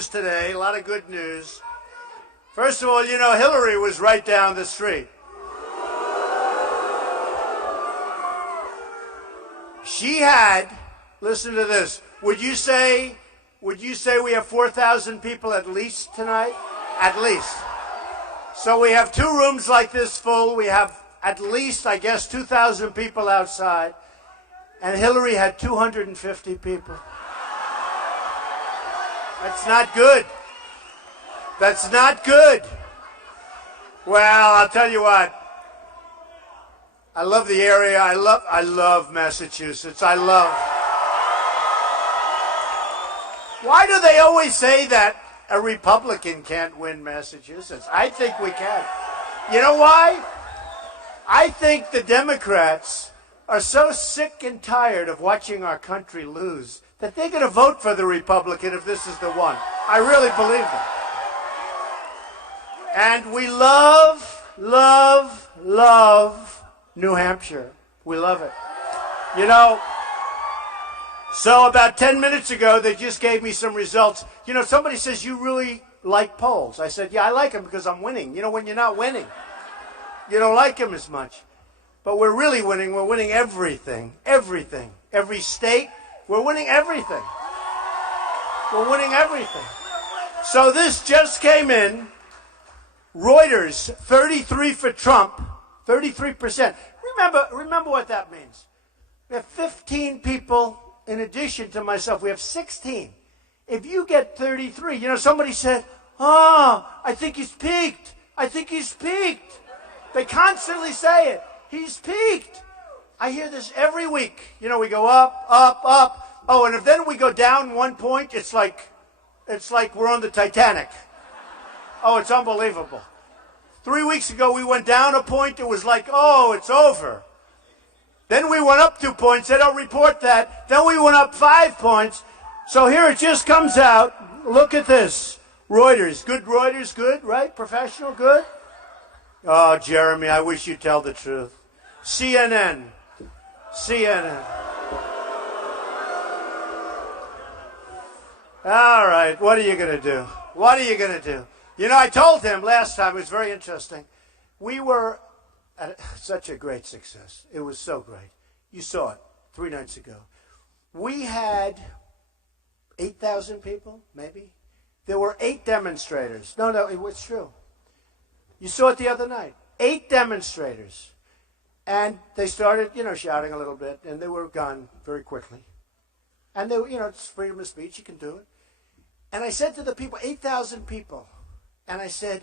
news today, a lot of good news. First of all, you know, Hillary was right down the street. She had, listen to this, would you say we have 4,000 people at least tonight? At least. So we have 2 rooms like this full. We have at least, I guess, 2,000 people outside. And Hillary had 250 people. That's not good. That's not good. Well, I'll tell you what. I love the area. I love Massachusetts. Why do they always say that a Republican can't win Massachusetts? I think we can. You know why? I think the Democrats are so sick and tired of watching our country lose that they're going to vote for the Republican if this is the one. I really believe that. And we love, love, love New Hampshire. We love it. You know, so about 10 minutes ago, they just gave me some results. You know, somebody says, you really like polls. I said, yeah, I like them because I'm winning. You know, when you're not winning, you don't like them as much. But we're really winning. We're winning everything. Everything. Every state, we're winning everything. We're winning everything. So this just came in. Reuters, 33 for Trump, 33%. Remember what that means. We have 15 people in addition to myself. We have 16. If you get 33, you know, somebody said, I think he's peaked. I think he's peaked. They constantly say it. He's peaked. I hear this every week. You know, we go up, up, up. Oh, and if then we go down 1 point, it's like we're on the Titanic. Oh, it's unbelievable. 3 weeks ago, we went down a point. It was like, oh, it's over. Then we went up 2 points. They don't report that. Then we went up 5 points. So here it just comes out. Look at this. Reuters. Good Reuters, good, right? Professional, good? Oh, Jeremy, I wish you'd tell the truth. CNN. All right, what are you going to do? What are you going to do? You know, I told him last time, it was very interesting. We were at such a great success. It was so great. You saw it 3 nights ago. We had 8,000 people, maybe. There were 8 demonstrators. No, it was true. You saw it the other night. 8 demonstrators. And they started, you know, shouting a little bit, and they were gone very quickly. And they were, you know, it's freedom of speech, you can do it. And I said to the people, 8,000 people, and I said,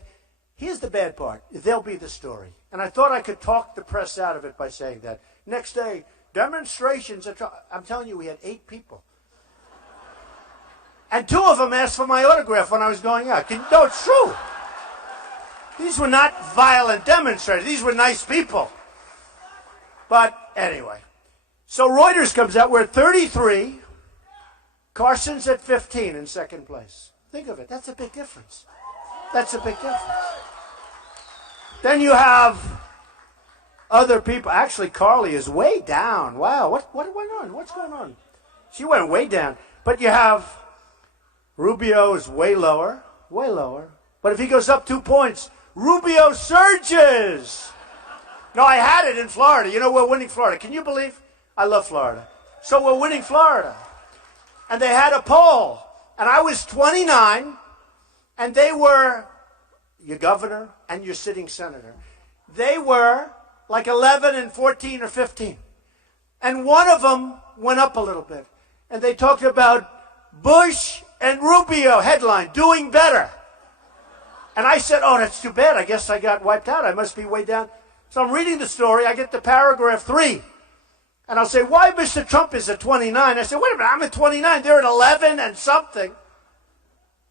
here's the bad part. They'll be the story. And I thought I could talk the press out of it by saying that. Next day, demonstrations. I'm telling you, we had 8 people. And 2 of them asked for my autograph when I was going out. No, it's true. These were not violent demonstrators. These were nice people. But anyway. So Reuters comes out. We're at 33. Carson's at 15 in second place. Think of it. That's a big difference. That's a big difference. Then you have other people. Actually, Carly is way down. Wow. What went on? What's going on? She went way down. But you have Rubio is way lower. Way lower. But if he goes up 2 points, Rubio surges. No, I had it in Florida. You know, we're winning Florida. Can you believe? I love Florida. So we're winning Florida. And they had a poll. And I was 29. And they were your governor and your sitting senator. They were like 11 and 14 or 15. And one of them went up a little bit. And they talked about Bush and Rubio, headline, doing better. And I said, oh, that's too bad. I guess I got wiped out. I must be way down. So I'm reading the story. I get to paragraph 3. And I'll say, why Mr. Trump is at 29? I said, wait a minute, I'm at 29. They're at 11 and something.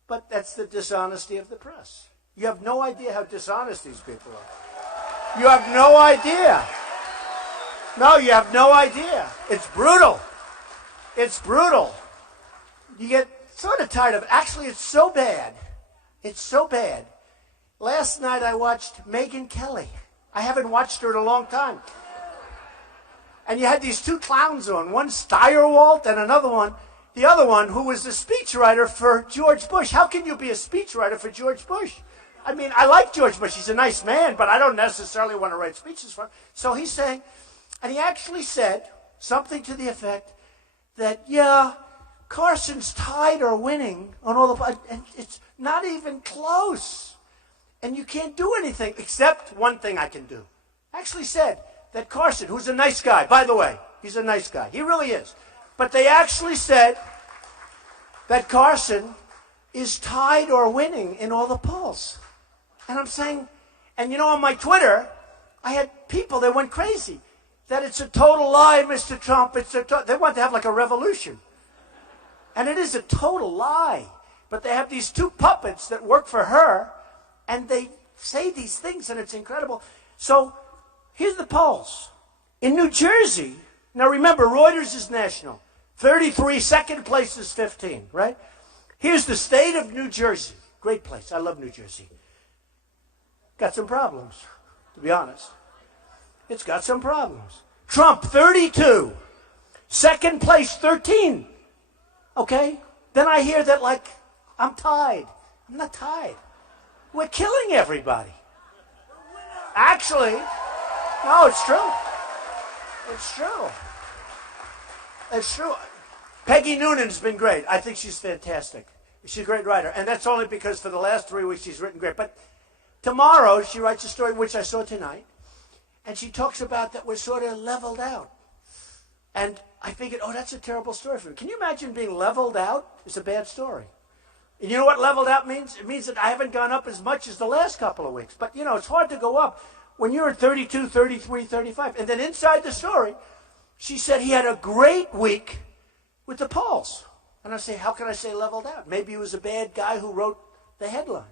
But that's the dishonesty of the press. You have no idea how dishonest these people are. You have no idea. No, you have no idea. It's brutal. It's brutal. You get sort of tired of it. Actually, it's so bad. It's so bad. Last night I watched Megyn Kelly. I haven't watched her in a long time. And you had these 2 clowns on, one Steyerwalt and another one. the other one who was the speechwriter for George Bush. How can you be a speechwriter for George Bush? I mean, I like George Bush. He's a nice man, but I don't necessarily want to write speeches for him. So he's saying, and he actually said something to the effect that, yeah, Carson's tied or winning on all the, and it's not even close. And you can't do anything except one thing I can do. Actually said that Carson, who's a nice guy, by the way, he's a nice guy. He really is. But they actually said that Carson is tied or winning in all the polls. And I'm saying, and you know, on my Twitter, I had people that went crazy. That it's a total lie, Mr. Trump. They want to have like a revolution. And it is a total lie. But they have these two puppets that work for her, and they say these things, and it's incredible. So here's the polls. In New Jersey, now remember, Reuters is national. 33, second place is 15, right? Here's the state of New Jersey. Great place. I love New Jersey. Got some problems, to be honest. It's got some problems. Trump, 32. Second place, 13. Okay? Then I hear that, like, I'm tied. I'm not tied. We're killing everybody. Actually, no, it's true. It's true. It's true. Peggy Noonan's been great. I think she's fantastic. She's a great writer. And that's only because for the last 3 weeks she's written great. But tomorrow she writes a story, which I saw tonight, and she talks about that we're sort of leveled out. And I figured, oh, that's a terrible story for me. Can you imagine being leveled out? It's a bad story. And you know what leveled out means? It means that I haven't gone up as much as the last couple of weeks. But, you know, it's hard to go up when you're at 32, 33, 35. And then inside the story, she said he had a great week with the polls. And I say, how can I say leveled out? Maybe he was a bad guy who wrote the headline.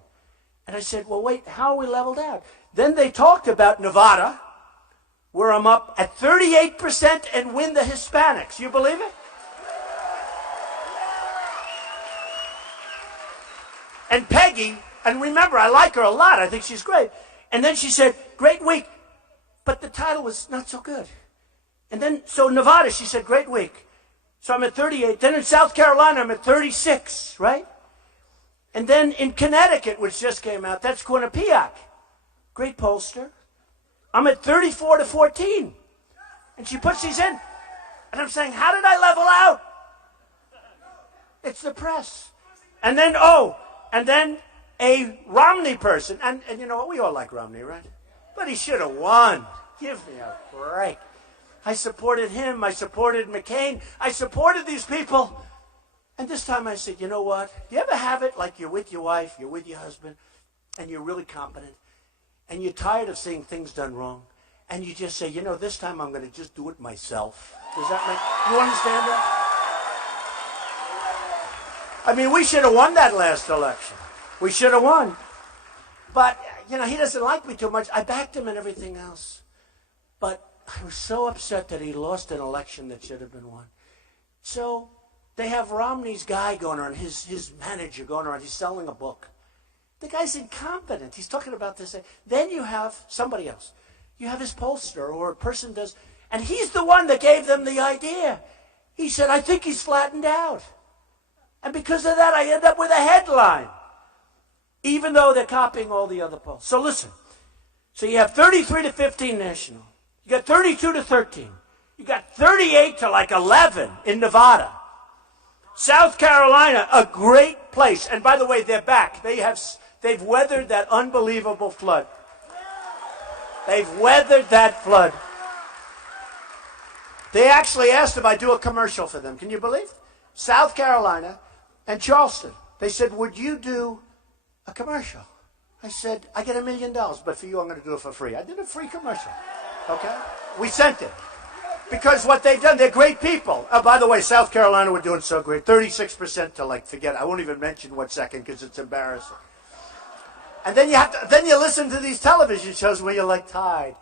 And I said, well, wait, how are we leveled out? Then they talked about Nevada, where I'm up at 38% and win the Hispanics. You believe it? And Peggy, and remember, I like her a lot. I think she's great. And then she said, great week, but the title was not so good. And then, so Nevada, she said, great week. So I'm at 38. Then in South Carolina, I'm at 36, right? And then in Connecticut, which just came out, that's Quinnipiac. Great pollster. I'm at 34 to 14. And she puts these in. And I'm saying, how did I level out? It's the press. And then, and then a Romney person. And you know what? We all like Romney, right? But he should have won. Give me a break. I supported him. I supported McCain. I supported these people. And this time I said, you know what? You ever have it like you're with your wife, you're with your husband, and you're really competent, and you're tired of seeing things done wrong, and you just say, you know, this time I'm going to just do it myself. Does that make, you understand that? I mean, we should have won that last election. We should have won. But, you know, he doesn't like me too much. I backed him and everything else. But I was so upset that he lost an election that should have been won. So they have Romney's guy going around, his manager going around. He's selling a book. The guy's incompetent. He's talking about this. Then you have somebody else. You have his pollster or a person does, and he's the one that gave them the idea. He said, I think he's flattened out. And because of that, I end up with a headline, even though they're copying all the other polls. So listen. So you have 33 to 15 national. You got 32 to 13. You got 38 to like 11 in Nevada. South Carolina, a great place. And by the way, they're back. They've weathered that unbelievable flood. They've weathered that flood. They actually asked if I do a commercial for them. Can you believe? South Carolina and Charleston. They said, would you do a commercial? I said, I get $1 million, but for you, I'm going to do it for free. I did a free commercial. Okay? We sent it. Because what they've done, they're great people. Oh, by the way, South Carolina, we're doing so great. 36% to like forget. I won't even mention what second because it's embarrassing. And then you listen to these television shows where you're like tied.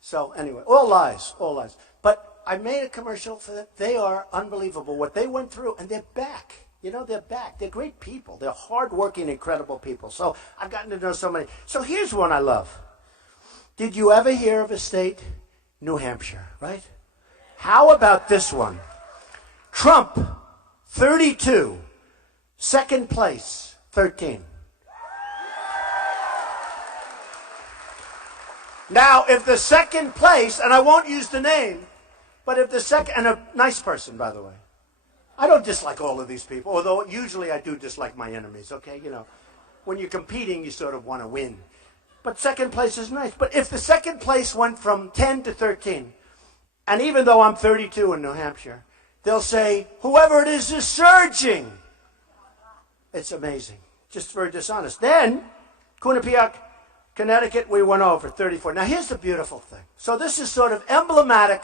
So anyway, all lies, all lies. But I made a commercial for them. They are unbelievable what they went through, and they're back. You know, they're back. They're great people. They're hardworking, incredible people. So I've gotten to know so many. So here's one I love. Did you ever hear of a state, New Hampshire, right? How about this one? Trump, 32. Second place, 13. Now, if the second place, and I won't use the name, but if the second, and a nice person, by the way. I don't dislike all of these people, although usually I do dislike my enemies, okay? You know, when you're competing, you sort of want to win. But second place is nice. But if the second place went from 10 to 13, and even though I'm 32 in New Hampshire, they'll say, whoever it is surging. It's amazing. Just very dishonest. Then, Quinnipiac, Connecticut, we went over 34. Now, here's the beautiful thing. So this is sort of emblematic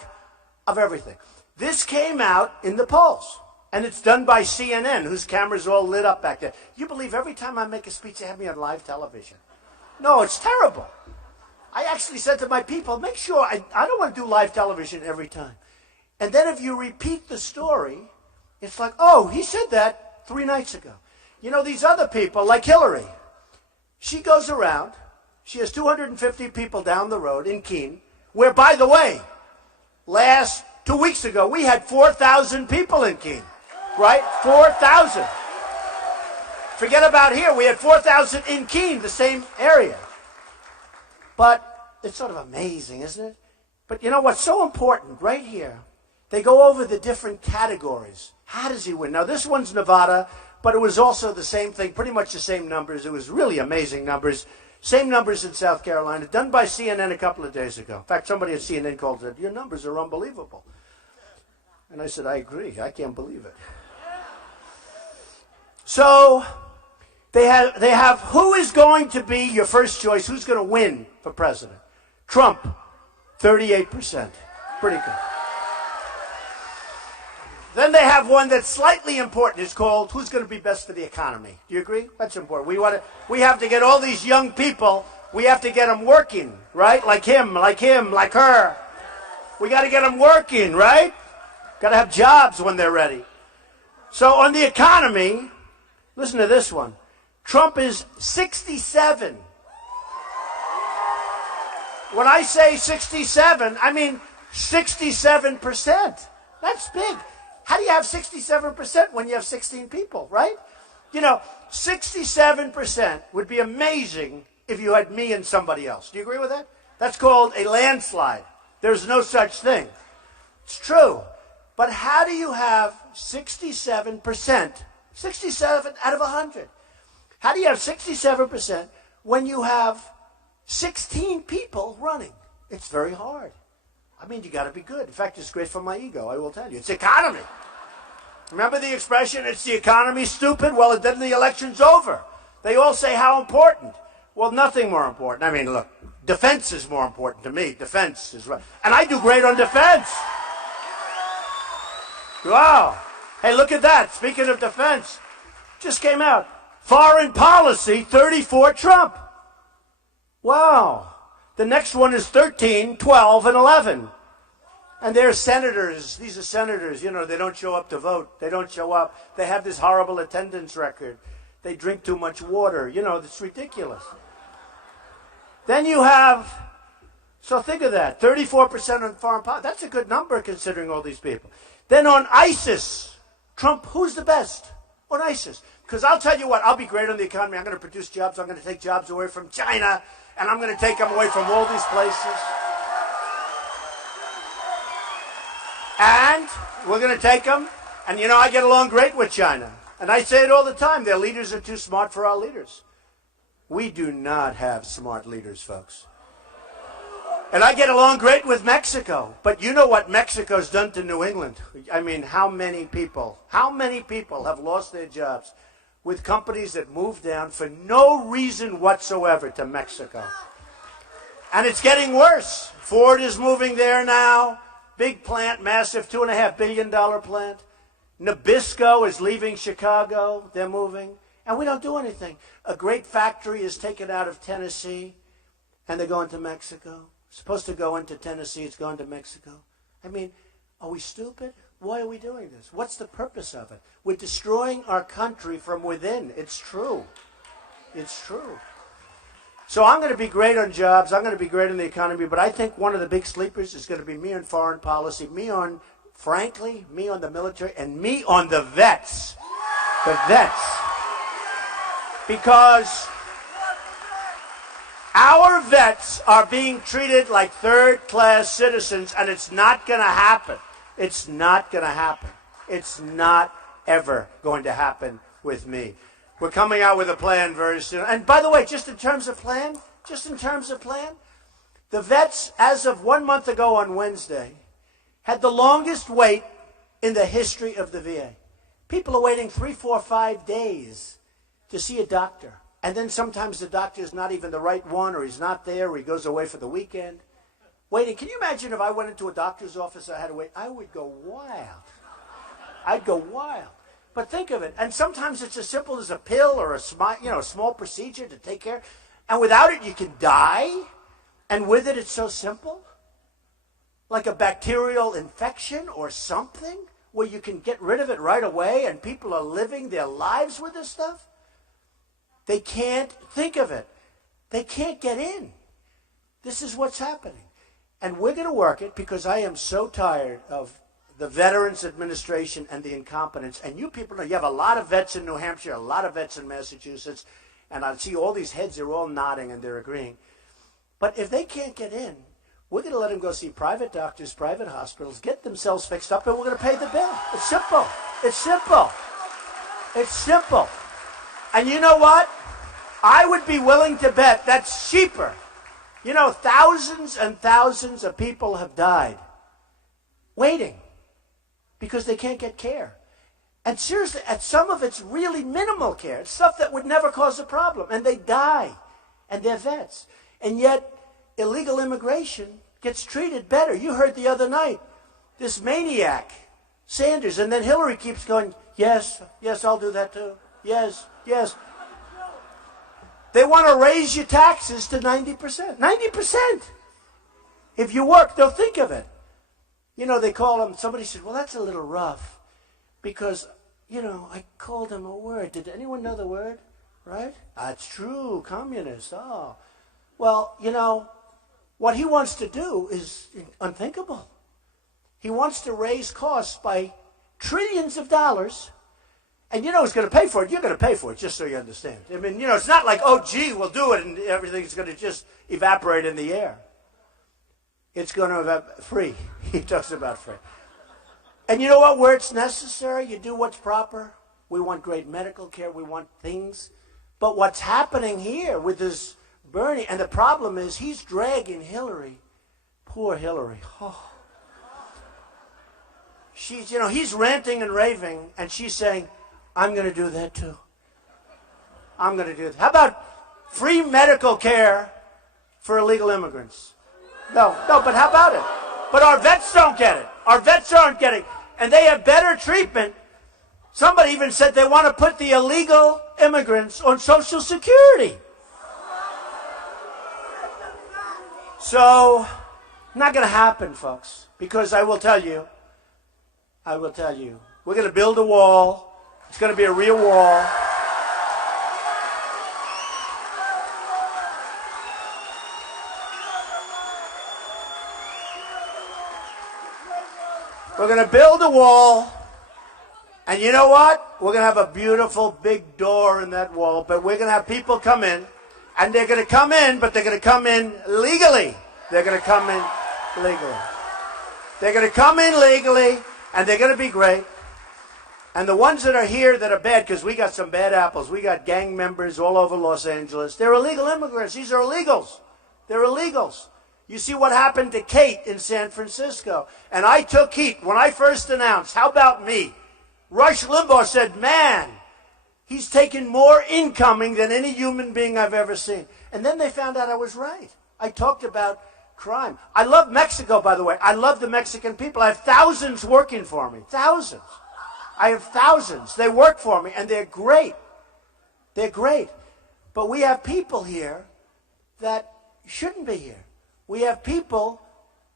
of everything. This came out in the polls. And it's done by CNN, whose cameras are all lit up back there. You believe every time I make a speech, they have me on live television. No, it's terrible. I actually said to my people, make sure, I don't want to do live television every time. And then if you repeat the story, it's like, oh, he said that 3 nights ago. You know, these other people, like Hillary, she goes around, she has 250 people down the road in Keene, where, by the way, 2 weeks ago, we had 4,000 people in Keene. Right? 4,000. Forget about here. We had 4,000 in Keene, the same area. But it's sort of amazing, isn't it? But you know what's so important? Right here, they go over the different categories. How does he win? Now, this one's Nevada, but it was also the same thing, pretty much the same numbers. It was really amazing numbers. Same numbers in South Carolina, done by CNN a couple of days ago. In fact, somebody at CNN called and said, your numbers are unbelievable. And I said, I agree. I can't believe it. So they have who is going to be your first choice, who's going to win for president? Trump, 38%. Pretty good. Then they have one that's slightly important. It's called who's going to be best for the economy. Do you agree? That's important. We have to get all these young people, we have to get them working, right? Like him, like her. We got to get them working, right? Got to have jobs when they're ready. So on the economy, listen to this one. Trump is 67. When I say 67, I mean 67%. That's big. How do you have 67% when you have 16 people, right? You know, 67% would be amazing if you had me and somebody else. Do you agree with that? That's called a landslide. There's no such thing. It's true. But how do you have 67%? 67 out of 100. How do you have 67% when you have 16 people running? It's very hard. I mean, you got to be good. In fact, it's great for my ego, I will tell you. It's economy. Remember the expression, it's the economy, stupid? Well, then the election's over. They all say how important. Well, nothing more important. I mean, look, defense is more important to me. Defense is right. And I do great on defense. Wow. Hey, look at that. Speaking of defense, just came out. Foreign policy, 34 Trump. Wow. The next one is 13, 12, and 11. And they're senators. These are senators. You know, they don't show up to vote. They don't show up. They have this horrible attendance record. They drink too much water. You know, it's ridiculous. Then you have, so think of that, 34% on foreign policy. That's a good number considering all these people. Then on ISIS, Trump, who's the best on ISIS? Because I'll tell you what, I'll be great on the economy. I'm going to produce jobs. I'm going to take jobs away from China. And I'm going to take them away from all these places. And we're going to take them. And, you know, I get along great with China. And I say it all the time. Their leaders are too smart for our leaders. We do not have smart leaders, folks. And I get along great with Mexico. But you know what Mexico's done to New England? I mean, how many people have lost their jobs with companies that moved down for no reason whatsoever to Mexico? And it's getting worse. Ford is moving there now. Big plant, massive, $2.5 billion plant. Nabisco is leaving Chicago. They're moving. And we don't do anything. A great factory is taken out of Tennessee, and they're going to Mexico. Supposed to go into Tennessee, it's going to Mexico. I mean, are we stupid? Why are we doing this? What's the purpose of it? We're destroying our country from within. It's true. It's true. So I'm going to be great on jobs. I'm going to be great in the economy. But I think one of the big sleepers is going to be me on foreign policy, me on frankly, me on the military and me on the vets. The vets. Because our vets are being treated like third-class citizens, and it's not going to happen. It's not going to happen. It's not ever going to happen with me. We're coming out with a plan very soon. And by the way, just in terms of plan, the vets, as of 1 month ago on Wednesday, had the longest wait in the history of the VA. People are waiting 3, 4, 5 days to see a doctor. And then sometimes the doctor is not even the right one, or he's not there, or he goes away for the weekend. Waiting. Can you imagine if I went into a doctor's office and I had to wait? I would go wild. I'd go wild. But think of it. And sometimes it's as simple as a pill or a small procedure to take care. And without it, you can die. And with it, it's so simple. Like a bacterial infection or something where you can get rid of it right away, and people are living their lives with this stuff. They can't think of it. They can't get in. This is what's happening. And we're going to work it because I am so tired of the Veterans Administration and the incompetence. And you people know, you have a lot of vets in New Hampshire, a lot of vets in Massachusetts, and I see all these heads, they're all nodding and they're agreeing. But if they can't get in, we're going to let them go see private doctors, private hospitals, get themselves fixed up, and we're going to pay the bill. It's simple. It's simple. It's simple. And you know what? I would be willing to bet that's cheaper. You know, thousands and thousands of people have died waiting because they can't get care. And seriously, at some of it's really minimal care. It's stuff that would never cause a problem. And they die. And they're vets. And yet, illegal immigration gets treated better. You heard the other night, this maniac, Sanders, and then Hillary keeps going, yes, yes, I'll do that too. Yes, yes. They want to raise your taxes to 90%. 90%! If you work, they'll think of it. You know, they call them, somebody said, well, that's a little rough because, you know, I called him a word. Did anyone know the word? Right? That's true, communist. Oh. Well, you know, what he wants to do is unthinkable. He wants to raise costs by trillions of dollars. And you know who's going to pay for it? You're going to pay for it, just so you understand. I mean, you know, it's not like, oh, gee, we'll do it, and everything's going to just evaporate in the air. It's going to evaporate free. He talks about free. And you know what? Where it's necessary, you do what's proper. We want great medical care. We want things. But what's happening here with this Bernie, and the problem is he's dragging Hillary. Poor Hillary. Oh. She's, you know, he's ranting and raving, and she's saying, I'm going to do that too. I'm going to do that. How about free medical care for illegal immigrants? No, but how about it? But our vets don't get it. Our vets aren't getting it. And they have better treatment. Somebody even said they want to put the illegal immigrants on Social Security. So, not going to happen, folks. Because I will tell you, we're going to build a wall. It's going to be a real wall. We're going to build a wall. And you know what? We're going to have a beautiful big door in that wall. But we're going to have people come in. And they're going to come in, but they're going to come in legally. They're going to come in legally. They're going to come in legally, and they're going to be great. And the ones that are here that are bad, because we got some bad apples. We got gang members all over Los Angeles. They're illegal immigrants. These are illegals. They're illegals. You see what happened to Kate in San Francisco. And I took heat when I first announced, how about me? Rush Limbaugh said, man, he's taken more incoming than any human being I've ever seen. And then they found out I was right. I talked about crime. I love Mexico, by the way. I love the Mexican people. I have thousands working for me. Thousands. I have thousands. They work for me, and they're great. They're great. But we have people here that shouldn't be here. We have people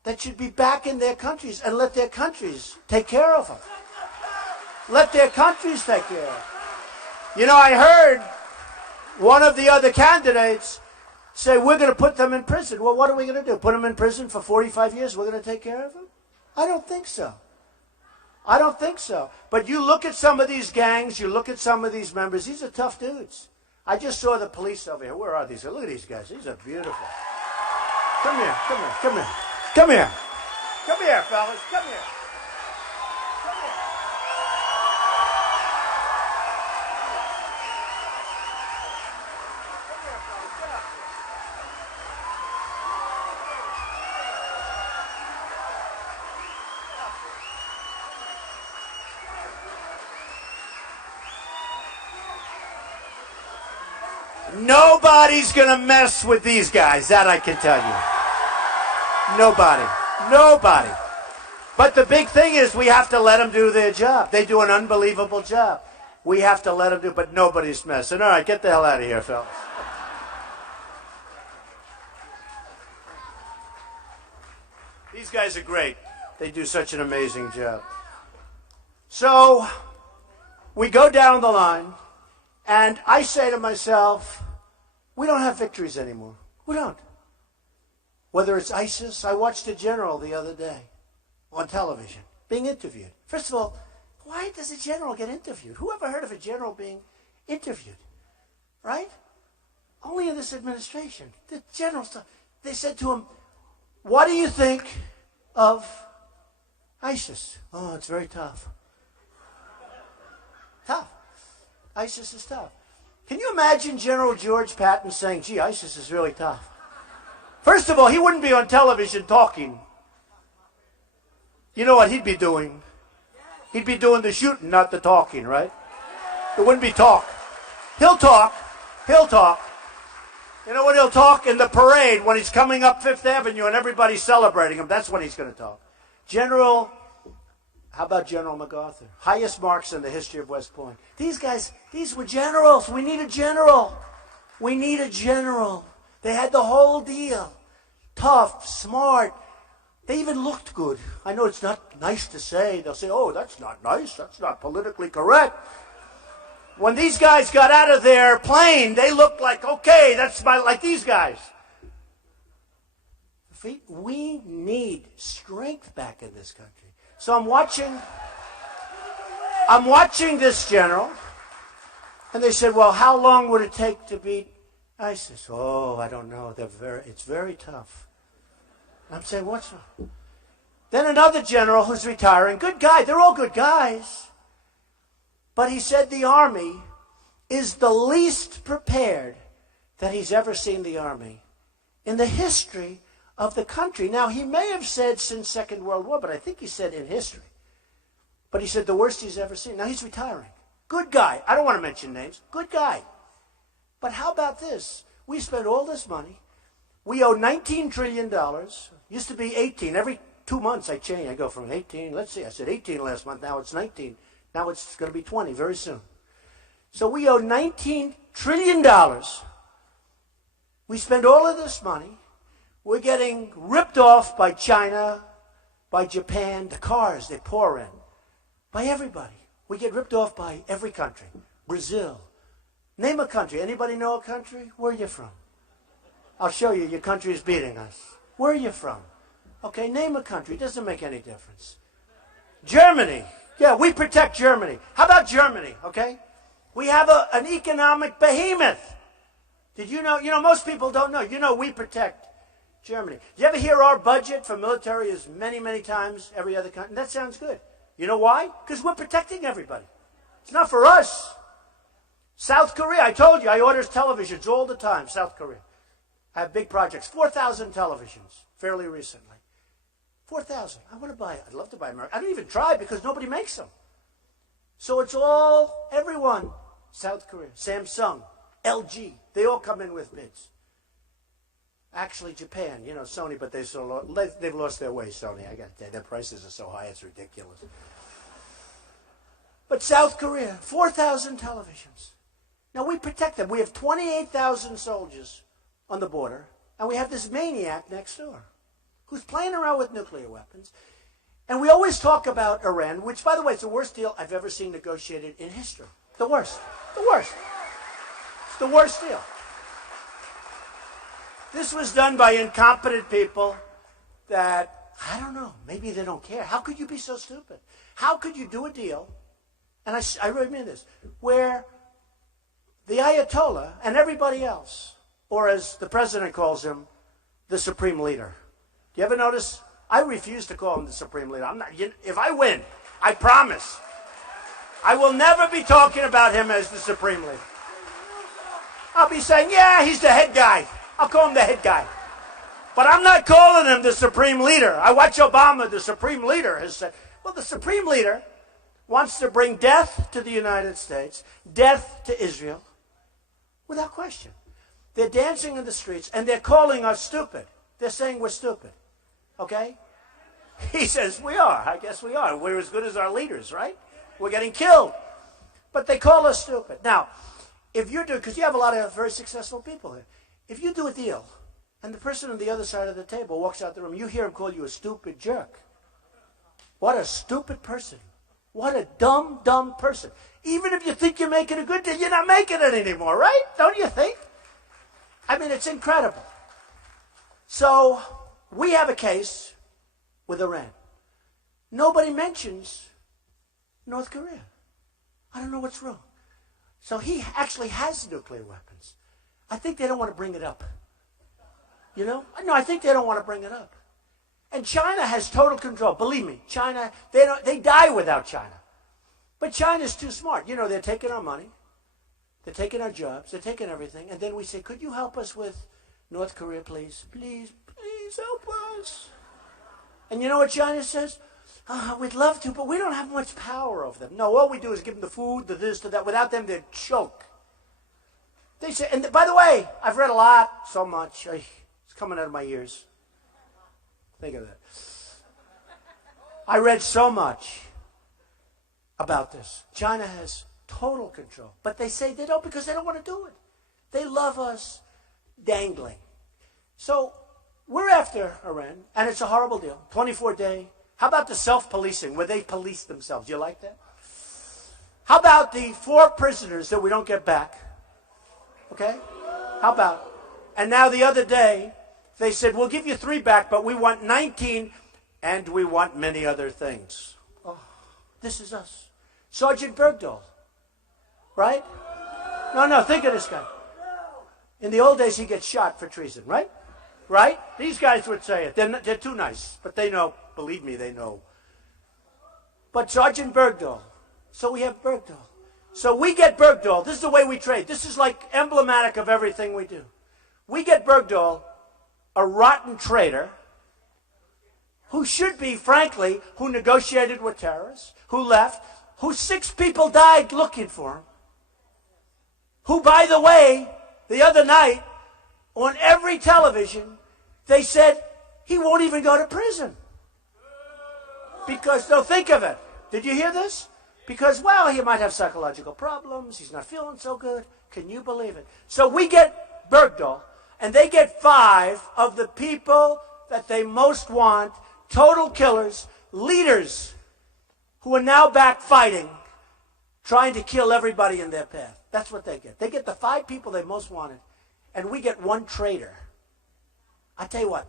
that should be back in their countries and let their countries take care of them. Let their countries take care of them. You know, I heard one of the other candidates say, we're going to put them in prison. Well, what are we going to do? Put them in prison for 45 years? We're going to take care of them? I don't think so. I don't think so. But you look at some of these gangs, you look at some of these members, these are tough dudes. I just saw the police over here. Where are these? Look at these guys. These are beautiful. Come here, come here, come here. Come here. Come here, fellas. Come here. Come here. Come here, fellas. Get up here. Nobody's going to mess with these guys, that I can tell you. Nobody. Nobody. But the big thing is we have to let them do their job. They do an unbelievable job. We have to let them do, but nobody's messing. All right, get the hell out of here, fellas. These guys are great. They do such an amazing job. So we go down the line, and I say to myself, we don't have victories anymore. We don't. Whether it's ISIS, I watched a general the other day on television being interviewed. First of all, why does a general get interviewed? Who ever heard of a general being interviewed? Right? Only in this administration. The generals, they said to him, what do you think of ISIS? Oh, it's very tough. Tough. ISIS is tough. Can you imagine General George Patton saying, gee, ISIS is really tough? First of all, he wouldn't be on television talking. You know what he'd be doing? He'd be doing the shooting, not the talking, right? It wouldn't be talk. He'll talk. He'll talk. You know what he'll talk? In the parade when he's coming up Fifth Avenue and everybody's celebrating him. That's when he's going to talk. How about General MacArthur? Highest marks in the history of West Point. These guys, these were generals. We need a general. We need a general. They had the whole deal. Tough, smart. They even looked good. I know it's not nice to say. They'll say, oh, that's not nice. That's not politically correct. When these guys got out of their plane, they looked like, okay, like these guys. We need strength back in this country. So I'm watching this general, and they said, well, how long would it take to beat ISIS? Oh, I don't know. It's very tough. I'm saying, what's wrong? Then another general who's retiring, good guy, they're all good guys. But he said the Army is the least prepared that he's ever seen the Army in the history of the country. Now, he may have said since Second World War, but I think he said in history. But he said the worst he's ever seen. Now, he's retiring. Good guy. I don't want to mention names. Good guy. But how about this? We spent all this money. We owe $19 trillion. Used to be 18. Every 2 months I change. I go from 18. Let's see. I said 18 last month. Now it's 19. Now it's going to be 20 very soon. So we owe $19 trillion. We spend all of this money. We're getting ripped off by China, by Japan, the cars they pour in, by everybody. We get ripped off by every country. Brazil. Name a country. Anybody know a country? Where are you from? I'll show you. Your country is beating us. Where are you from? Okay, name a country. It doesn't make any difference. Germany. Yeah, we protect Germany. How about Germany, okay? We have an economic behemoth. Did you know? You know, most people don't know. You know, we protect Germany. Did you ever hear our budget for military is many, many times every other country? That sounds good. You know why? Because we're protecting everybody. It's not for us. South Korea, I told you, I order televisions all the time, South Korea. I have big projects. 4,000 televisions, fairly recently. 4,000. I want to buy it. I'd love to buy American. I don't even try because nobody makes them. So it's all, everyone. South Korea, Samsung, LG, they all come in with bids. Actually, Japan, you know, Sony, but they've lost their way, Sony. I got to tell you, their prices are so high, it's ridiculous. But South Korea, 4,000 televisions. Now, we protect them. We have 28,000 soldiers on the border, and we have this maniac next door who's playing around with nuclear weapons. And we always talk about Iran, which, by the way, it's the worst deal I've ever seen negotiated in history. The worst. The worst. It's the worst deal. This was done by incompetent people that I don't know. Maybe they don't care. How could you be so stupid? How could you do a deal, and I really mean this, where the Ayatollah and everybody else, or as the president calls him, the supreme leader. Do you ever notice? I refuse to call him the supreme leader. If I win, I promise, I will never be talking about him as the supreme leader. I'll be saying, yeah, he's the head guy. I'll call him the head guy. But I'm not calling him the supreme leader. I watch Obama, the supreme leader, has said, well, the supreme leader wants to bring death to the United States, death to Israel, without question. They're dancing in the streets, and they're calling us stupid. They're saying we're stupid. Okay? He says, we are. I guess we are. We're as good as our leaders, right? We're getting killed. But they call us stupid. Now, if you do, because you have a lot of very successful people here, if you do a deal, and the person on the other side of the table walks out the room, you hear him call you a stupid jerk. What a stupid person. What a dumb, dumb person. Even if you think you're making a good deal, you're not making it anymore, right? Don't you think? I mean, it's incredible. So, we have a case with Iran. Nobody mentions North Korea. I don't know what's wrong. So he actually has nuclear weapons. I think they don't want to bring it up. You know? No, I think they don't want to bring it up. And China has total control. Believe me, China, they die without China. But China's too smart. You know, they're taking our money. They're taking our jobs. They're taking everything. And then we say, could you help us with North Korea, please? Please, please help us. And you know what China says? We'd love to, but we don't have much power over them. No, all we do is give them the food, the this, the that. Without them, they'd choke. They say, and by the way, I've read a lot, so much. It's coming out of my ears. Think of that. I read so much about this. China has total control. But they say they don't because they don't want to do it. They love us dangling. So we're after Iran, and it's a horrible deal. 24-day. How about the self-policing, where they police themselves? Do you like that? How about the 4 prisoners that we don't get back? Okay? How about? And now the other day, they said, we'll give you 3 back, but we want 19, and we want many other things. Oh, this is us. Sergeant Bergdahl. Right? No, think of this guy. In the old days, he gets shot for treason, right? Right? These guys would say it. They're too nice, but they know. Believe me, they know. But Sergeant Bergdahl. So we have Bergdahl. So we get Bergdahl. This is the way we trade. This is like emblematic of everything we do. We get Bergdahl, a rotten traitor, who should be, frankly, who negotiated with terrorists, who left, who 6 people died looking for him, who, by the way, the other night, on every television, they said he won't even go to prison. Because, no, think of it. Did you hear this? Because, well, he might have psychological problems. He's not feeling so good. Can you believe it? So we get Bergdahl, and they get 5 of the people that they most want, total killers, leaders, who are now back fighting, trying to kill everybody in their path. That's what they get. They get the 5 people they most wanted, and we get 1 traitor. I tell you what,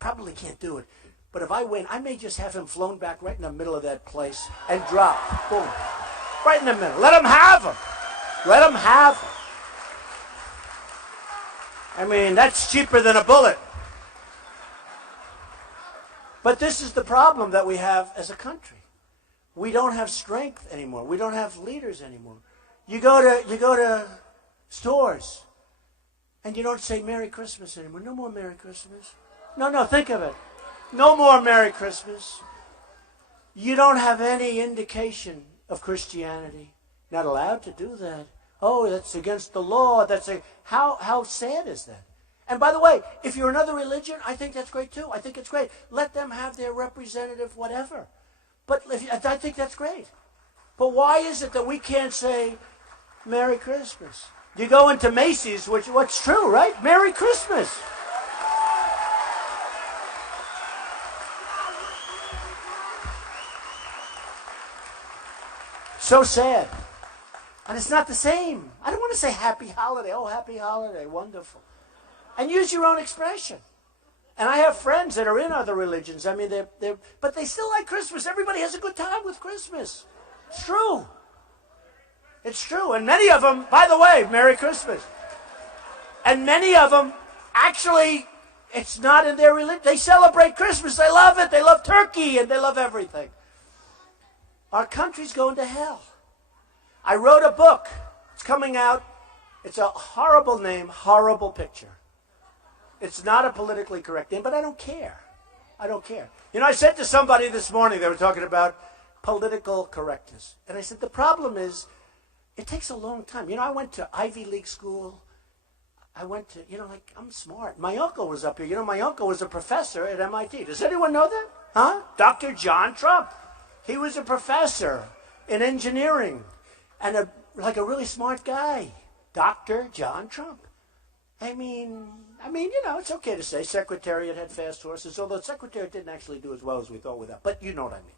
probably can't do it. But if I win, I may just have him flown back right in the middle of that place and drop. Boom. Right in the middle. Let him have him. Let him have him. I mean, that's cheaper than a bullet. But this is the problem that we have as a country. We don't have strength anymore. We don't have leaders anymore. You go to stores, and you don't say Merry Christmas anymore. No more Merry Christmas. No, think of it. No more Merry Christmas. You don't have any indication of Christianity. Not allowed to do that. Oh, that's against the law. How sad is that? And by the way, if you're another religion, I think that's great too. I think it's great. Let them have their representative, whatever. But I think that's great. But why is it that we can't say Merry Christmas? You go into Macy's, what's true, right? Merry Christmas. So sad. And it's not the same. I don't want to say happy holiday. Oh, happy holiday. Wonderful. And use your own expression. And I have friends that are in other religions. I mean, but they still like Christmas. Everybody has a good time with Christmas. It's true. It's true. And many of them, by the way, Merry Christmas. And many of them, actually, it's not in their religion. They celebrate Christmas. They love it. They love turkey and they love everything. Our country's going to hell. I wrote a book. It's coming out. It's a horrible name, horrible picture. It's not a politically correct name, but I don't care. I don't care. You know, I said to somebody this morning, they were talking about political correctness. And I said, the problem is, it takes a long time. You know, I went to Ivy League school. I went to, you know, like, I'm smart. My uncle was up here. You know, my uncle was a professor at MIT. Does anyone know that? Huh? Dr. John Trump. He was a professor in engineering and a really smart guy. Dr. John Trump. I mean, you know, it's okay to say Secretariat had fast horses, although Secretariat didn't actually do as well as we thought with that. But you know what I mean.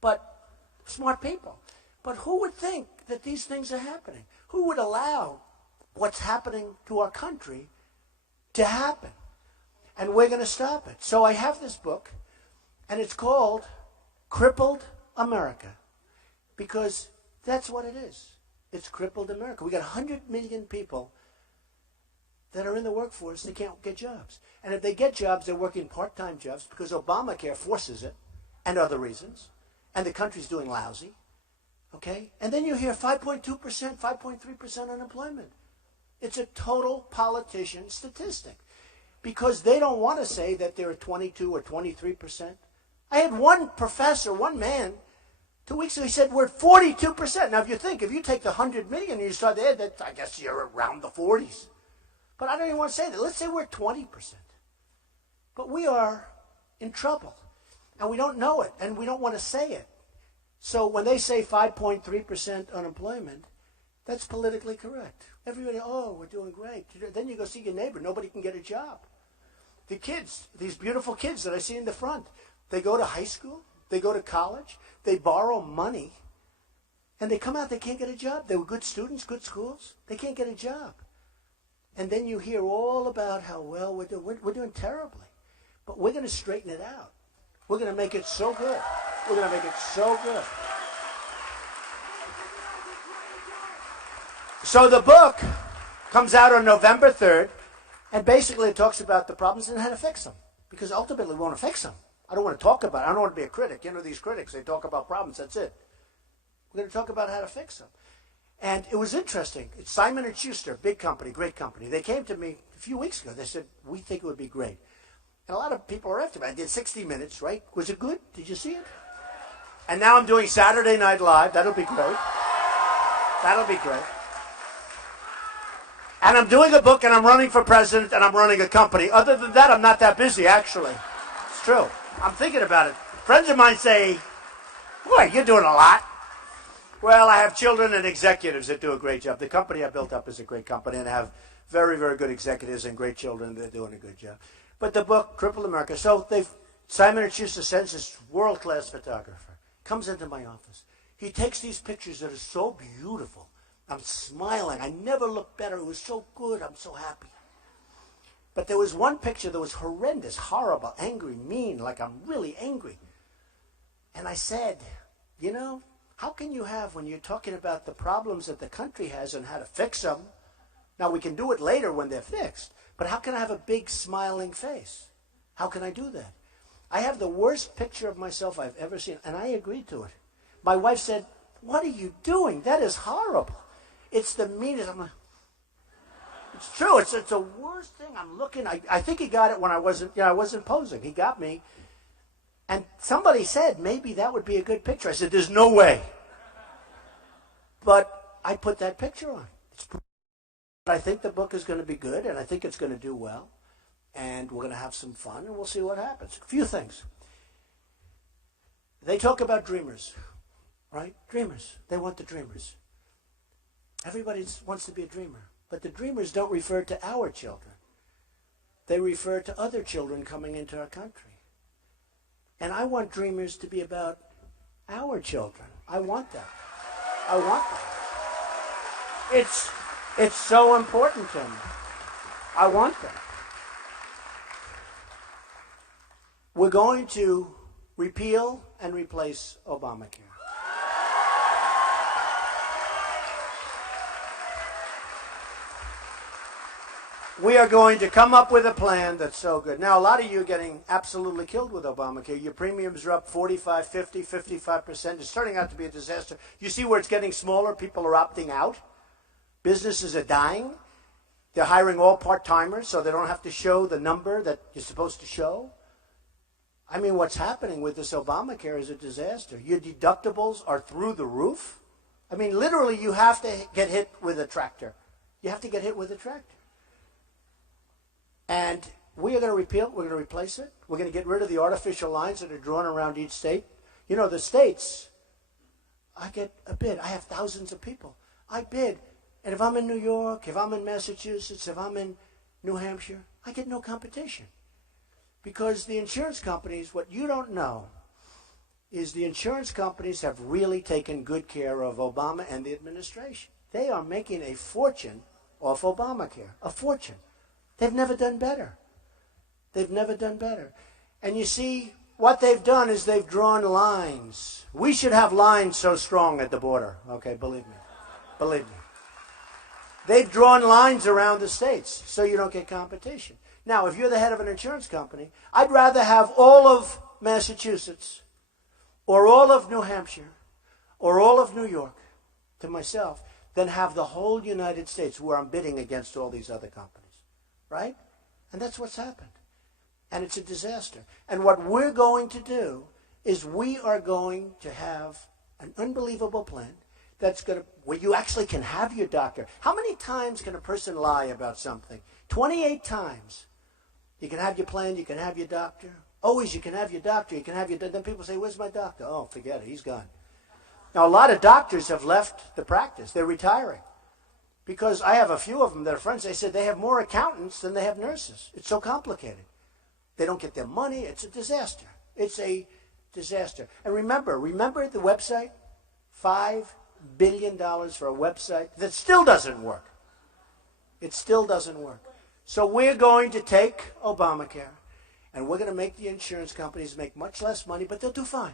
But smart people. But who would think that these things are happening? Who would allow what's happening to our country to happen? And we're going to stop it. So I have this book, and it's called Crippled America, because that's what it is. It's crippled America. We got 100 million people that are in the workforce. They can't get jobs. And if they get jobs, they're working part-time jobs because Obamacare forces it and other reasons. And the country's doing lousy. Okay? And then you hear 5.2%, 5.3% unemployment. It's a total politician statistic because they don't want to say that they're at 22 or 23%. I had one professor, one man, 2 weeks ago, he said we're at 42%. Now, if you take the 100 million and you start there, that I guess you're around the 40s. But I don't even want to say that. Let's say we're at 20%. But we are in trouble. And we don't know it. And we don't want to say it. So when they say 5.3% unemployment, that's politically correct. Everybody, oh, we're doing great. Then you go see your neighbor. Nobody can get a job. The kids, these beautiful kids that I see in the front, they go to high school. They go to college. They borrow money. And they come out, they can't get a job. They were good students, good schools. They can't get a job. And then you hear all about how well we're doing. We're doing terribly. But we're going to straighten it out. We're going to make it so good. We're going to make it so good. So the book comes out on November 3rd, and basically it talks about the problems and how to fix them. Because ultimately we want to fix them. I don't want to talk about it. I don't want to be a critic. You know, these critics, they talk about problems. That's it. We're going to talk about how to fix them. And it was interesting. It's Simon & Schuster, big company, great company. They came to me a few weeks ago. They said, we think it would be great. And a lot of people are after me. I did 60 Minutes, right? Was it good? Did you see it? And now I'm doing Saturday Night Live. That'll be great. That'll be great. And I'm doing a book, and I'm running for president, and I'm running a company. Other than that, I'm not that busy, actually. It's true. I'm thinking about it. Friends of mine say, boy, you're doing a lot. Well, I have children and executives that do a great job. The company I built up is a great company, and I have very, very good executives and great children that are doing a good job. But the book, Crippled America, so Simon & Schuster sends this world-class photographer, comes into my office. He takes these pictures that are so beautiful. I'm smiling. I never looked better. It was so good. I'm so happy. But there was one picture that was horrendous, horrible, angry, mean, like I'm really angry. And I said, you know, how can you have, when you're talking about the problems that the country has and how to fix them, now we can do it later when they're fixed, but how can I have a big smiling face? How can I do that? I have the worst picture of myself I've ever seen, and I agreed to it. My wife said, what are you doing? That is horrible. It's the meanest. I'm like, it's true. It's the worst thing. I'm looking. I think he got it when I wasn't posing. He got me. And somebody said, maybe that would be a good picture. I said, there's no way. But I put that picture on. I think the book is going to be good, and I think it's going to do well. And we're going to have some fun, and we'll see what happens. A few things. They talk about dreamers, right? Dreamers. They want the dreamers. Everybody wants to be a dreamer. But the dreamers don't refer to our children. They refer to other children coming into our country. And I want dreamers to be about our children. I want that. I want that. It's so important to me. I want that. We're going to repeal and replace Obamacare. We are going to come up with a plan that's so good. Now, a lot of you are getting absolutely killed with Obamacare. Your premiums are up 45, 50, 55%. It's turning out to be a disaster. You see where it's getting smaller? People are opting out. Businesses are dying. They're hiring all part-timers so they don't have to show the number that you're supposed to show. I mean, what's happening with this Obamacare is a disaster. Your deductibles are through the roof. I mean, literally, you have to get hit with a tractor. You have to get hit with a tractor. And we are going to repeal it. We're going to replace it. We're going to get rid of the artificial lines that are drawn around each state. You know, the states, I get a bid. I have thousands of people. I bid. And if I'm in New York, if I'm in Massachusetts, if I'm in New Hampshire, I get no competition. Because the insurance companies, what you don't know is the insurance companies have really taken good care of Obama and the administration. They are making a fortune off Obamacare, a fortune. They've never done better. They've never done better. And you see, what they've done is they've drawn lines. We should have lines so strong at the border. Okay, believe me. Believe me. They've drawn lines around the states so you don't get competition. Now, if you're the head of an insurance company, I'd rather have all of Massachusetts or all of New Hampshire or all of New York to myself than have the whole United States where I'm bidding against all these other companies. Right? And that's what's happened. And it's a disaster. And what we're going to do is we are going to have an unbelievable plan that's going to, where you actually can have your doctor. How many times can a person lie about something? 28 times. You can have your plan, you can have your doctor. Always you can have your doctor, you can have your, then people say, where's my doctor? Oh, forget it, he's gone. Now, a lot of doctors have left the practice. They're retiring. Because I have a few of them that are friends. They said they have more accountants than they have nurses. It's so complicated. They don't get their money. It's a disaster. It's a disaster. And remember the website? $5 billion for a website that still doesn't work. It still doesn't work. So we're going to take Obamacare, and we're going to make the insurance companies make much less money, but they'll do fine.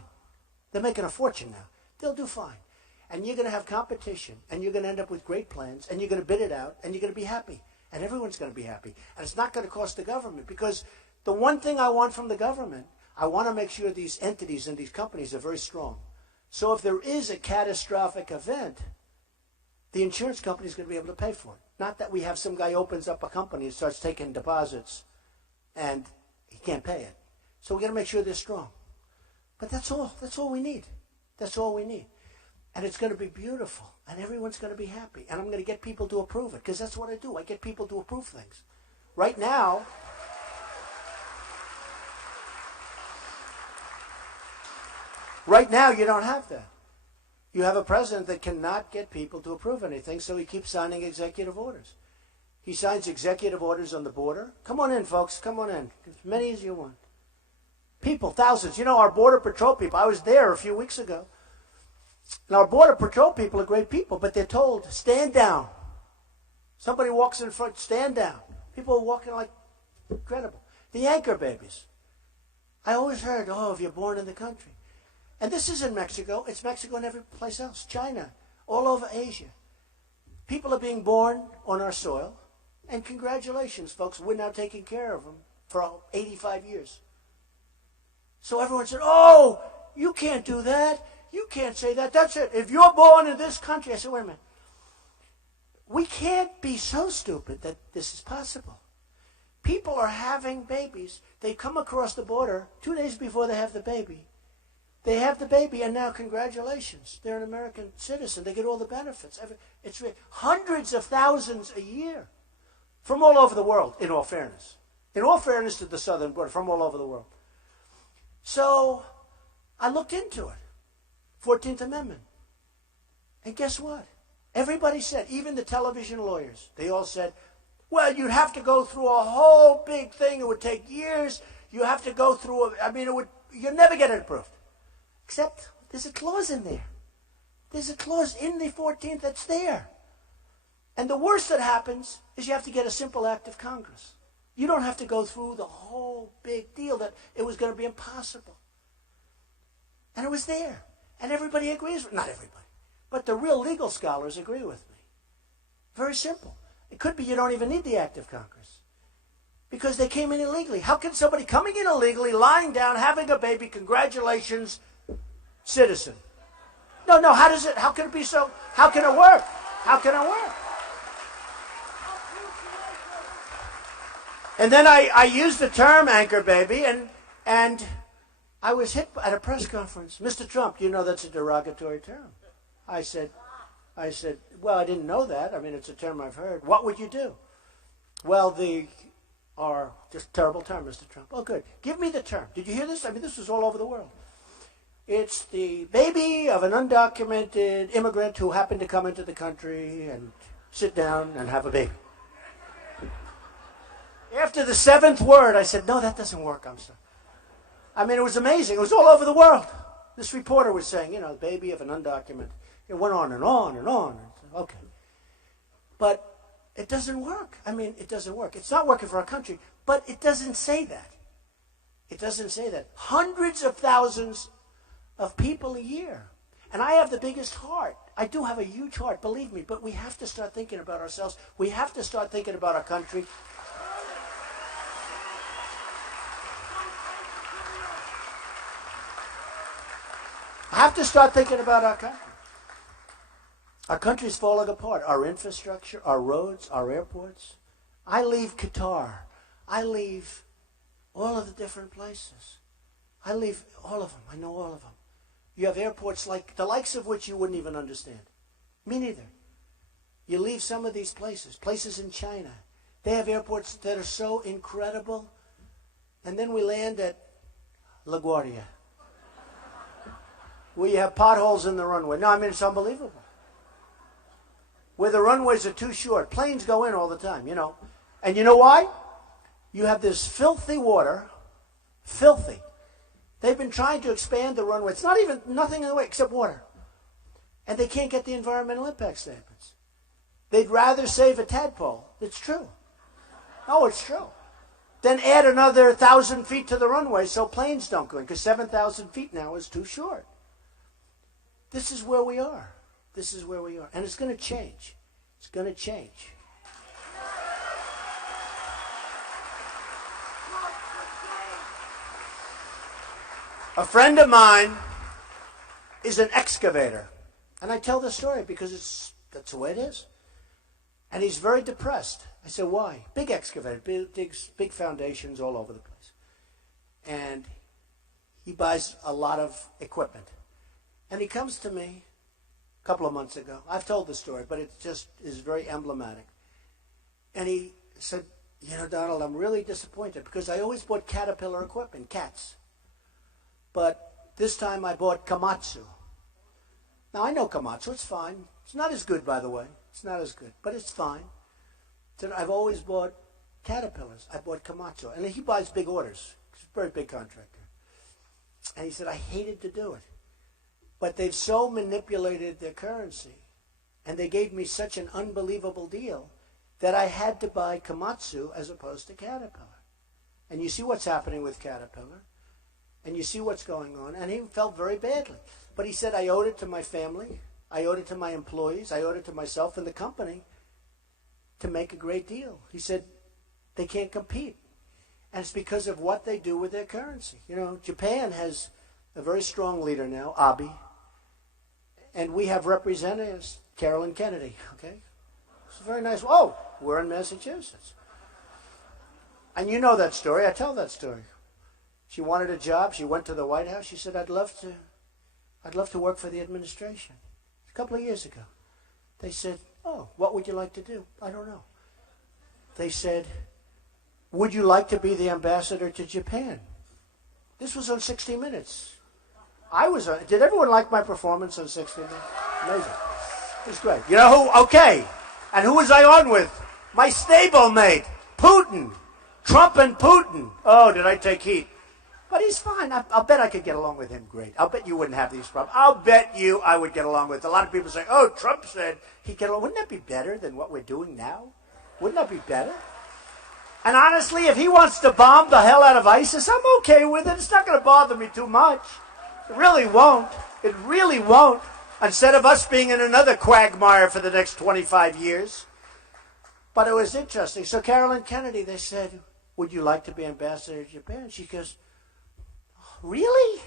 They're making a fortune now. They'll do fine. And you're going to have competition, and you're going to end up with great plans, and you're going to bid it out, and you're going to be happy. And everyone's going to be happy. And it's not going to cost the government, because the one thing I want from the government, I want to make sure these entities and these companies are very strong. So if there is a catastrophic event, the insurance company is going to be able to pay for it. Not that we have some guy opens up a company and starts taking deposits, and he can't pay it. So we're going to make sure they're strong. But that's all. That's all we need. That's all we need. And it's going to be beautiful, and everyone's going to be happy. And I'm going to get people to approve it, because that's what I do. I get people to approve things. Right now, you don't have that. You have a president that cannot get people to approve anything, so he keeps signing executive orders. He signs executive orders on the border. Come on in, folks. Come on in. As many as you want. People, thousands. You know, our Border Patrol people, I was there a few weeks ago. Now, our Border Patrol people are great people, but they're told, stand down. Somebody walks in front, stand down. People are walking like incredible. The anchor babies. I always heard, oh, if you're born in the country. And this isn't Mexico. It's Mexico and every place else. China, all over Asia. People are being born on our soil. And congratulations, folks. We're now taking care of them for 85 years. So everyone said, oh, you can't do that. You can't say that. That's it. If you're born in this country. I said, wait a minute. We can't be so stupid that this is possible. People are having babies. They come across the border 2 days before they have the baby. They have the baby, and now congratulations. They're an American citizen. They get all the benefits. It's hundreds of thousands a year from all over the world, in all fairness. In all fairness to the southern border, from all over the world. So I looked into it. 14th Amendment. And guess what? Everybody said, even the television lawyers, they all said, well, you'd have to go through a whole big thing. It would take years. You have to go through, you'll never get it approved. Except there's a clause in there. There's a clause in the 14th that's there. And the worst that happens is you have to get a simple act of Congress. You don't have to go through the whole big deal that it was going to be impossible. And it was there. And everybody agrees with, not everybody, but the real legal scholars agree with me. Very simple. It could be you don't even need the act of Congress because they came in illegally. How can somebody coming in illegally, lying down, having a baby, congratulations, citizen? No, how can it be so, how can it work? How can it work? And then I used the term anchor baby, and I was hit at a press conference. Mr. Trump, you know that's a derogatory term. I said, well, I didn't know that. I mean, it's a term I've heard. What would you do? Well, just terrible term, Mr. Trump. Oh, good. Give me the term. Did you hear this? I mean, this was all over the world. It's the baby of an undocumented immigrant who happened to come into the country and sit down and have a baby. After the seventh word, I said, no, that doesn't work. I'm sorry. I mean, it was amazing. It was all over the world. This reporter was saying, the baby of an undocumented. It went on and on and on. Okay. But it doesn't work. I mean, it doesn't work. It's not working for our country, but it doesn't say that. It doesn't say that. Hundreds of thousands of people a year. And I have the biggest heart. I do have a huge heart, believe me, but we have to start thinking about ourselves. We have to start thinking about our country. I have to start thinking about our country. Our country's falling apart. Our infrastructure, our roads, our airports. I leave Qatar. I leave all of the different places. I leave all of them. I know all of them. You have airports like the likes of which you wouldn't even understand. Me neither. You leave some of these places in China. They have airports that are so incredible. And then we land at LaGuardia, where you have potholes in the runway. No, I mean, it's unbelievable. Where the runways are too short. Planes go in all the time, And you know why? You have this filthy water. Filthy. They've been trying to expand the runway. It's nothing in the way except water. And they can't get the environmental impact statements. They'd rather save a tadpole. It's true. Oh, it's true. Then add another 1,000 feet to the runway so planes don't go in, because 7,000 feet now is too short. This is where we are. This is where we are. And it's going to change. It's going to change. A friend of mine is an excavator. And I tell this story because that's the way it is. And he's very depressed. I said, why? Big excavator, big foundations all over the place. And he buys a lot of equipment. And he comes to me a couple of months ago. I've told the story, but it just is very emblematic. And he said, Donald, I'm really disappointed because I always bought Caterpillar equipment, cats. But this time I bought Komatsu. Now, I know Komatsu. It's fine. It's not as good, by the way. It's not as good, but it's fine. So I've always bought Caterpillars. I bought Komatsu. And he buys big orders. He's a very big contractor. And he said, I hated to do it. But they've so manipulated their currency, and they gave me such an unbelievable deal that I had to buy Komatsu as opposed to Caterpillar. And you see what's happening with Caterpillar, and you see what's going on, and he felt very badly. But he said, I owed it to my family, I owed it to my employees, I owed it to myself and the company to make a great deal. He said, they can't compete. And it's because of what they do with their currency. Japan has a very strong leader now, Abe. And we have representatives, Carolyn Kennedy, okay? It's very nice. Oh, we're in Massachusetts. And you know that story. I tell that story. She wanted a job. She went to the White House. She said, I'd love to work for the administration. A couple of years ago. They said, oh, what would you like to do? I don't know. They said, would you like to be the ambassador to Japan? This was on 60 Minutes. Did everyone like my performance on 60 Minutes? Amazing. It was great. You know who? Okay. And who was I on with? My stablemate, Putin. Trump and Putin. Oh, did I take heat? But he's fine. I'll bet I could get along with him great. I'll bet you wouldn't have these problems. I'll bet you I would get along with. A lot of people say, oh, Trump said he'd get along. Wouldn't that be better than what we're doing now? Wouldn't that be better? And honestly, if he wants to bomb the hell out of ISIS, I'm okay with it. It's not going to bother me too much. It really won't. It really won't. Instead of us being in another quagmire for the next 25 years. But it was interesting. So Carolyn Kennedy, they said, would you like to be ambassador to Japan? She goes, really?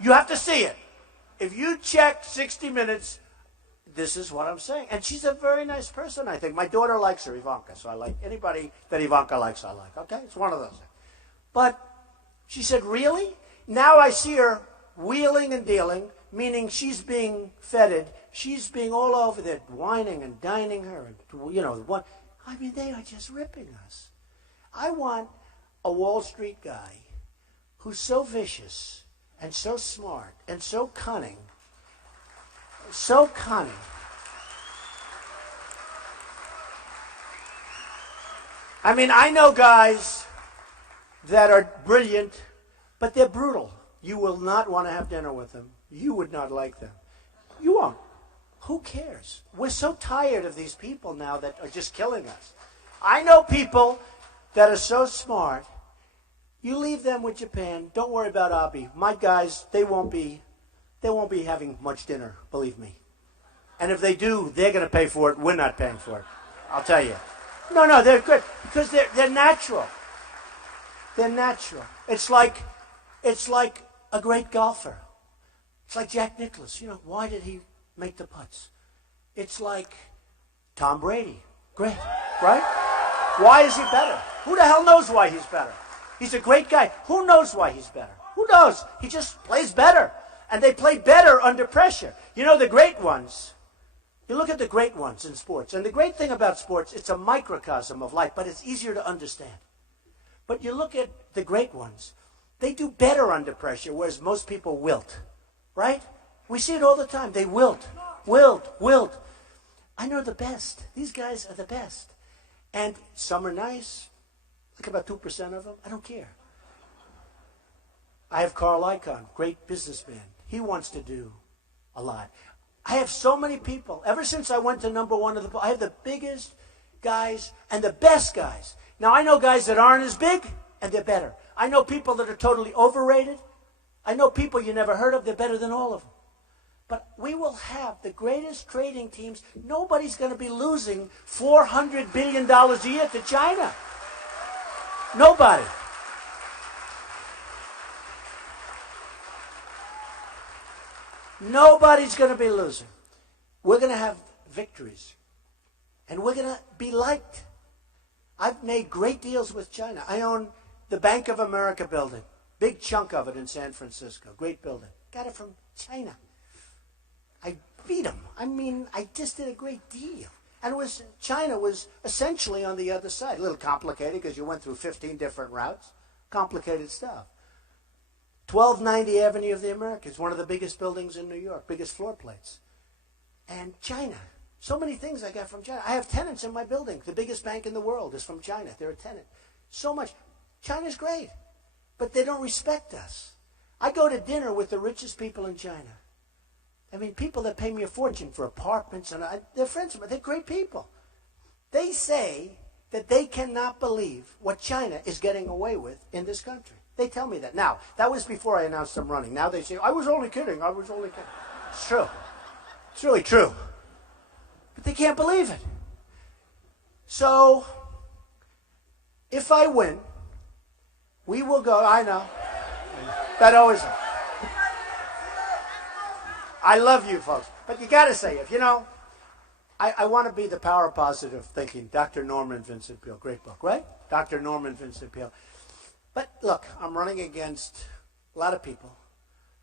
You have to see it. If you check 60 Minutes, this is what I'm saying. And she's a very nice person, I think. My daughter likes her, Ivanka. So I like anybody that Ivanka likes, I like. Okay? It's one of those things. But she said, really? Now I see her wheeling and dealing, meaning she's being feted. She's being all over there, whining and dining her. And, you know, what? I mean, they are just ripping us. I want a Wall Street guy who's so vicious and so smart and so cunning. So cunning. I mean, I know guys that are brilliant, but they're brutal. You will not want to have dinner with them. You would not like them. You won't. Who cares? We're so tired of these people now that are just killing us. I know people that are so smart. You leave them with Japan. Don't worry about Abe. My guys, they won't be having much dinner, believe me. And if they do, they're going to pay for it. We're not paying for it. I'll tell you. No, they're good because they're natural. They're natural. It's like a great golfer. It's like Jack Nicklaus. You know, why did he make the putts? It's like Tom Brady. Great, right? Why is he better? Who the hell knows why he's better? He's a great guy. Who knows why he's better? Who knows? He just plays better. And they play better under pressure. You know, the great ones, you look at the great ones in sports, and the great thing about sports, it's a microcosm of life, but it's easier to understand. But you look at the great ones, they do better under pressure, whereas most people wilt, right? We see it all the time. They wilt. I know the best. These guys are the best. And some are nice. Look, about 2% of them. I don't care. I have Carl Icahn, great businessman. He wants to do a lot. I have so many people. Ever since I went to #1 of the I have the biggest guys and the best guys. Now, I know guys that aren't as big, and they're better. I know people that are totally overrated. I know people you never heard of. They're better than all of them. But we will have the greatest trading teams. Nobody's going to be losing $400 billion a year to China. Nobody. Nobody's going to be losing. We're going to have victories. And we're going to be liked. I've made great deals with China. I own the Bank of America building. Big chunk of it in San Francisco. Great building. Got it from China. I beat them. I mean, I just did a great deal. And China was essentially on the other side. A little complicated because you went through 15 different routes. Complicated stuff. 1290 Avenue of the Americas, one of the biggest buildings in New York, biggest floor plates. And China. So many things I got from China. I have tenants in my building. The biggest bank in the world is from China. They're a tenant. So much. China's great. But they don't respect us. I go to dinner with the richest people in China. I mean, people that pay me a fortune for apartments, and they're friends of mine. They're great people. They say that they cannot believe what China is getting away with in this country. They tell me that. Now, that was before I announced I'm running. Now they say, I was only kidding. It's true. It's really true. But they can't believe it. So, if I win, we will go. I know. That always. I love you folks. But you got to say, if you know, I want to be the power of positive thinking. Dr. Norman Vincent Peale. Great book, right? Dr. Norman Vincent Peale. But look, I'm running against a lot of people.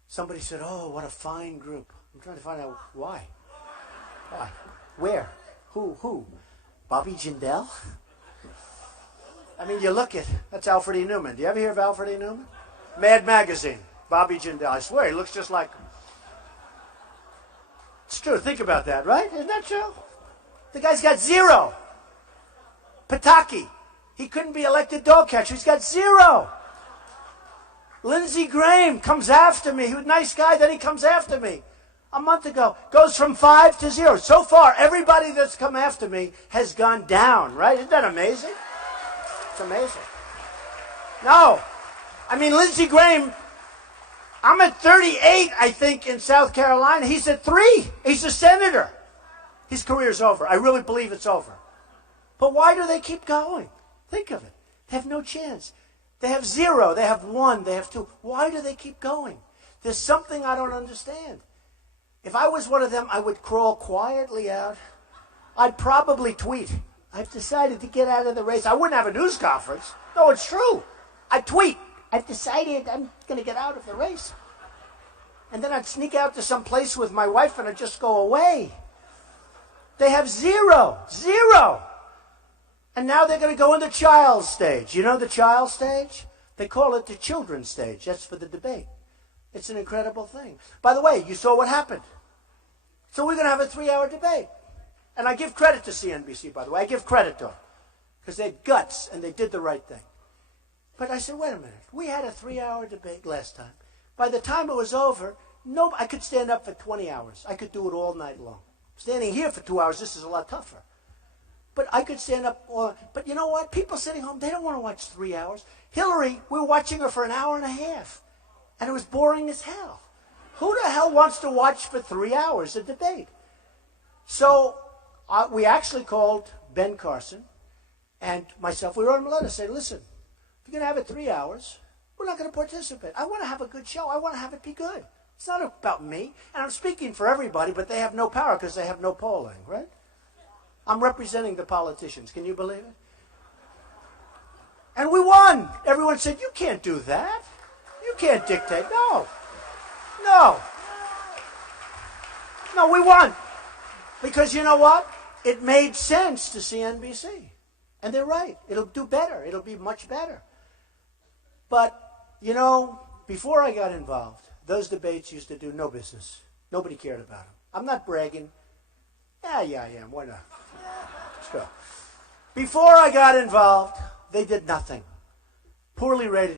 Somebody said, oh, what a fine group. I'm trying to find out why. Why? Where? Who? Bobby Jindal? I mean, you look at, that's Alfred E. Newman. Do you ever hear of Alfred E. Newman? Mad Magazine. Bobby Jindal. I swear, he looks just like him. It's true. Think about that, right? Isn't that true? The guy's got 0. Pataki. He couldn't be elected dog catcher. He's got 0. Lindsey Graham comes after me. He was a nice guy, then he comes after me. A month ago, goes from 5 to 0. So far, everybody that's come after me has gone down, right? Isn't that amazing? It's amazing. No. I mean, Lindsey Graham, I'm at 38, I think, in South Carolina. He's at 3. He's a senator. His career's over. I really believe it's over. But why do they keep going? Think of it. They have no chance. They have 0. They have 1. They have 2. Why do they keep going? There's something I don't understand. If I was one of them, I would crawl quietly out. I'd probably tweet. I've decided to get out of the race. I wouldn't have a news conference. No, it's true. I'd tweet. I've decided I'm going to get out of the race. And then I'd sneak out to some place with my wife and I'd just go away. They have 0. 0. And now they're going to go in the child stage. You know the child stage? They call it the children's stage. That's for the debate. It's an incredible thing. By the way, you saw what happened. So we're going to have a 3-hour debate. And I give credit to CNBC, by the way. I give credit to them. Because they had guts and they did the right thing. But I said, wait a minute. We had a 3-hour debate last time. By the time it was over, I could stand up for 20 hours. I could do it all night long. Standing here for 2 hours, this is a lot tougher. But I could stand up. But you know what? People sitting home, they don't want to watch 3 hours. Hillary, we were watching her for an hour and a half. And it was boring as hell. Who the hell wants to watch for 3 hours a debate? So we actually called Ben Carson and myself. We wrote him a letter saying, listen, if you're going to have it 3 hours, we're not going to participate. I want to have a good show. I want to have it be good. It's not about me. And I'm speaking for everybody, but they have no power because they have no polling, right? I'm representing the politicians. Can you believe it? And we won. Everyone said, you can't do that. You can't dictate. No. No. No, we won. Because you know what? It made sense to CNBC. And they're right. It'll do better. It'll be much better. But, you know, before I got involved, those debates used to do no business. Nobody cared about them. I'm not bragging. Yeah, I am. Why not? Let's go. Before I got involved, they did nothing. Poorly rated.